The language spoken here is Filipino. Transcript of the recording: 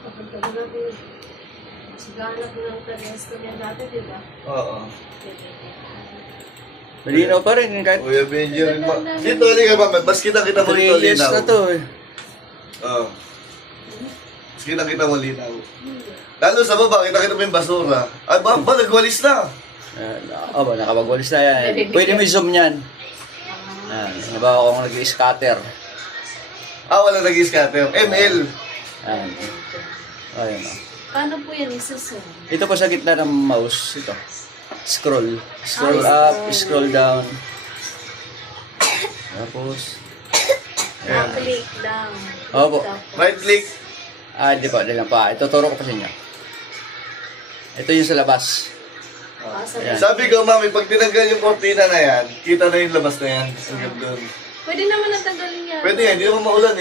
Kapag natin, sigana po ng taresto niya dati, di ba? Oo. Malinaw pa rin kahit Kuya Benjamin, dito halika ba? Mas kita mo 3 rito years linaw. na to eh. Oo. Mas kita mo linaw. Lalo sa baba, kita mo yung basura. Ay, ba, nagwalis na. Oh, nakapagwalis na yan. Pwede mo i-zoom yan. Nabawa kung nag-scatter. Wala nag-scatter. ML. Ayan. Ayan o. Paano po yan isa-zoom? Ito po sa gitna ng mouse. Ito. Scroll. Scroll up, scroll down. Tapos. Ayan. Click lang. Opo. Right click. Di pa. Di lang pa. Ituturo ko pa sa inyo. Ito yung sa labas. Ayan. Sabi ko, mami, pag tinanggal yung kortina na yan, kita na yung labas na yan. Hanggang doon. Pwede naman natanggalin yan. Pwede yan, hindi naman maulan eh.